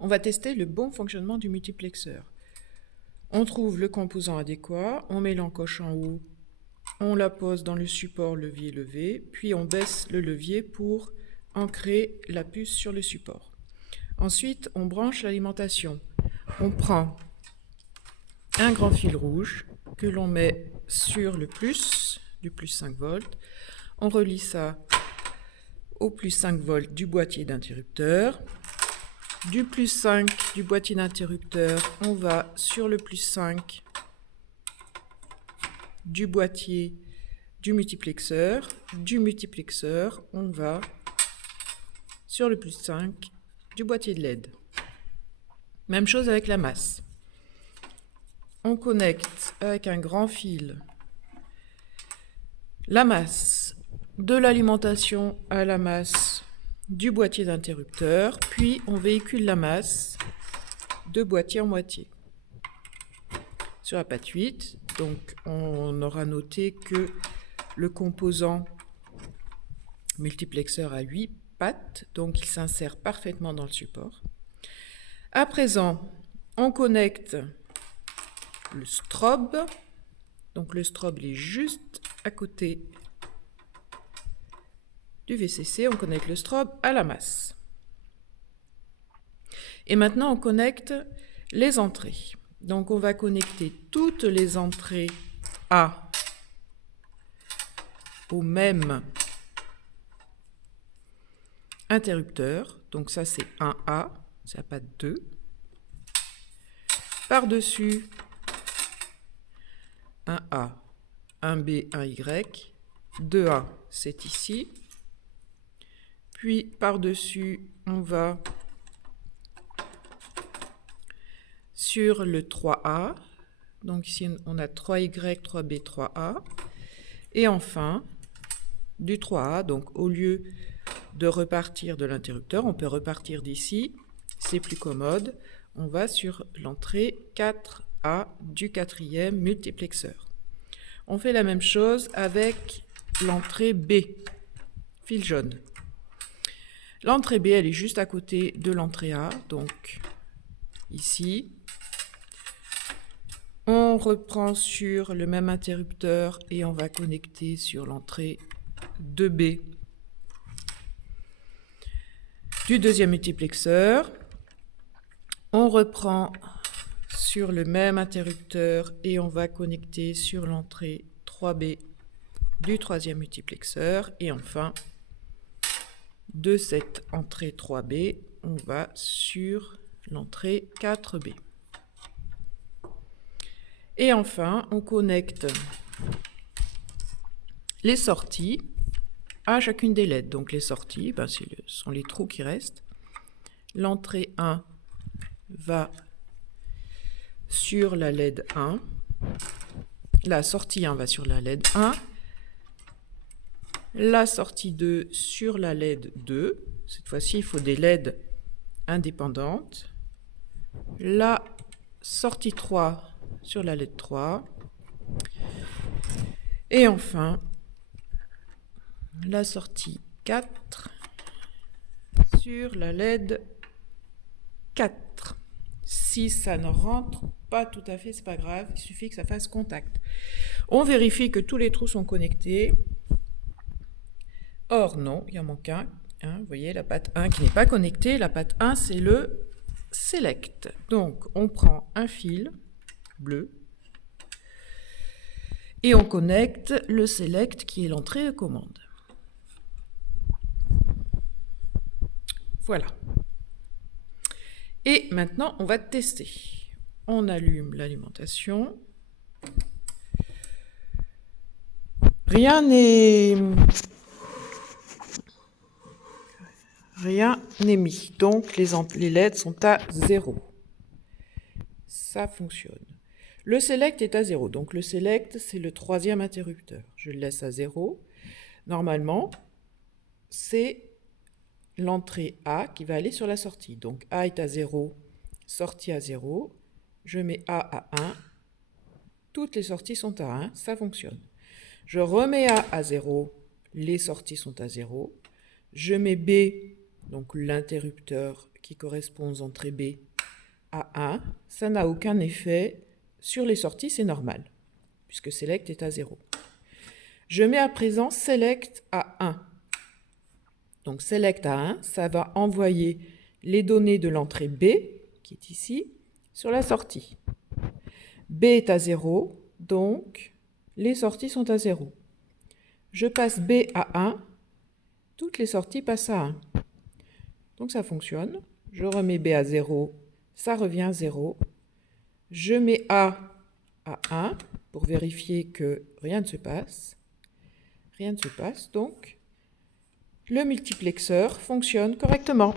On va tester le bon fonctionnement du multiplexeur. On trouve le composant adéquat, on met l'encoche en haut, on la pose dans le support levier-levé, puis on baisse le levier pour ancrer la puce sur le support. Ensuite, on branche l'alimentation. On prend un grand fil rouge que l'on met sur le plus, du plus 5 volts. On relie ça au plus 5 volts du boîtier d'interrupteur. Du plus 5 du boîtier d'interrupteur, on va sur le plus 5 du boîtier du multiplexeur. Du multiplexeur, on va sur le plus 5 du boîtier de LED. Même chose avec la masse. On connecte avec un grand fil la masse de l'alimentation à la masse du boîtier d'interrupteur, puis on véhicule la masse de boîtier en boîtier. Sur la patte 8, donc on aura noté que le composant multiplexeur a 8 pattes, donc il s'insère parfaitement dans le support. À présent, on connecte le strobe. Donc le strobe il est juste à côté du VCC. On connecte le strobe à la masse. Et maintenant, on connecte les entrées. Donc on va connecter toutes les entrées A au même interrupteur. Donc ça, c'est un A, c'est la patte 2. Par-dessus, un A, un B, un Y. 2A, c'est ici. Puis par-dessus, on va sur le 3A. Donc ici, on a 3Y, 3B, 3A. Et enfin, du 3A, donc au lieu de repartir de l'interrupteur, on peut repartir d'ici. C'est plus commode. On va sur l'entrée 4A du quatrième multiplexeur. On fait la même chose avec l'entrée B, fil jaune. L'entrée B, elle est juste à côté de l'entrée A, donc ici. On reprend sur le même interrupteur et on va connecter sur l'entrée 2B du deuxième multiplexeur. On reprend sur le même interrupteur et on va connecter sur l'entrée 3B du troisième multiplexeur. Et enfin, de cette entrée 3B, on va sur l'entrée 4B. Et enfin, on connecte les sorties à chacune des LED. Donc les sorties, ce sont les trous qui restent. L'entrée 1 va sur la LED 1. La sortie 1 va sur la LED 1. La sortie 2 sur la LED 2. Cette fois-ci, il faut des LED indépendantes. La sortie 3 sur la LED 3. Et enfin, la sortie 4 sur la LED 4. Si ça ne rentre pas tout à fait, c'est pas grave, il suffit que ça fasse contact. On vérifie que tous les trous sont connectés. Or non, il en manque un. Vous voyez la patte 1 qui n'est pas connectée. La patte 1, c'est le select. Donc on prend un fil bleu et on connecte le select qui est l'entrée de commande. Voilà. Et maintenant, on va tester. On allume l'alimentation. Rien n'est mis. Donc, les LED sont à 0. Ça fonctionne. Le select est à 0. Donc, le select, c'est le troisième interrupteur. Je le laisse à 0. Normalement, c'est l'entrée A qui va aller sur la sortie. Donc A est à 0, sortie à 0. Je mets A à 1. Toutes les sorties sont à 1, ça fonctionne. Je remets A à 0, les sorties sont à 0. Je mets B, donc l'interrupteur qui correspond aux entrées B à 1, ça n'a aucun effet sur les sorties, c'est normal, puisque select est à 0. Je mets à présent select à 1. Donc select à 1, ça va envoyer les données de l'entrée B, qui est ici, sur la sortie. B est à 0, donc les sorties sont à 0. Je passe B à 1, toutes les sorties passent à 1. Donc ça fonctionne. Je remets B à 0, ça revient à 0. Je mets A à 1 pour vérifier que rien ne se passe. Rien ne se passe, donc le multiplexeur fonctionne correctement.